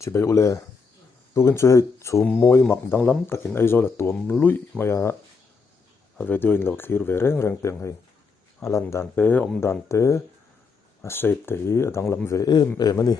chỉ bay ule tukin chu hei chhum mawi mak dang lam takin aizawl a tuam lui mai a video in lo thlir ve reng reng tiang hei a lan dan te awm dan te a shape te hi a dang lam ve em em ani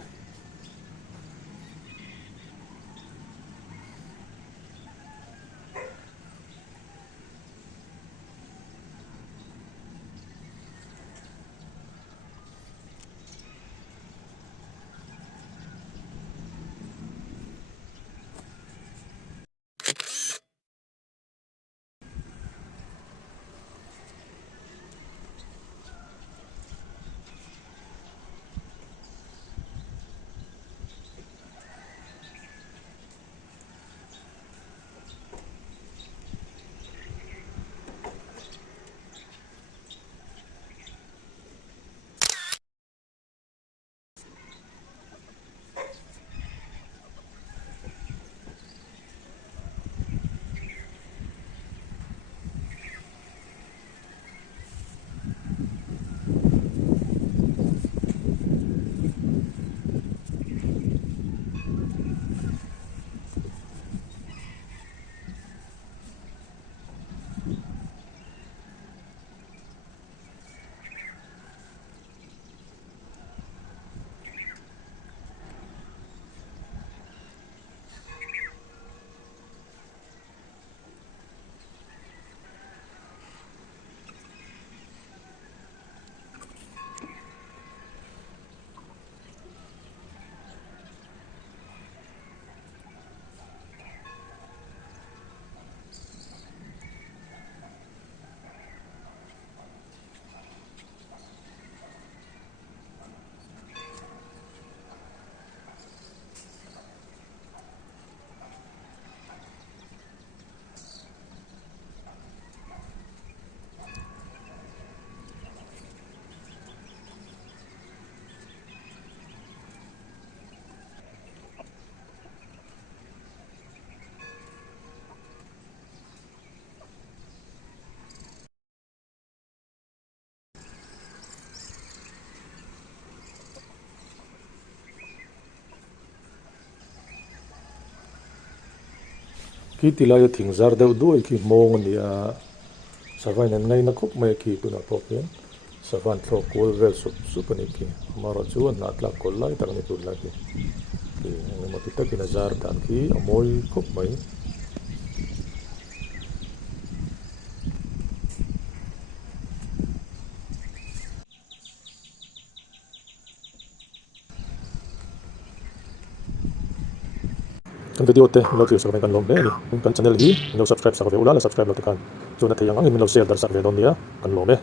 ki tilai thingzar deuh duai ki mawng ani a savan an ngai na khop mai ki tuna pawh hian savan thlawk kual vel sup sup ani ki mara chu an hna tlak kol lai tak ani tur lai ki engemaw ti takin a zar dan khi a mawi khop mai kan video te lo tir sa kan lom le kan channel hi no subscribe sa ka ve ula la subscribe lo te kan chu na thei ang min lo share dar sak ve don nia kan lom e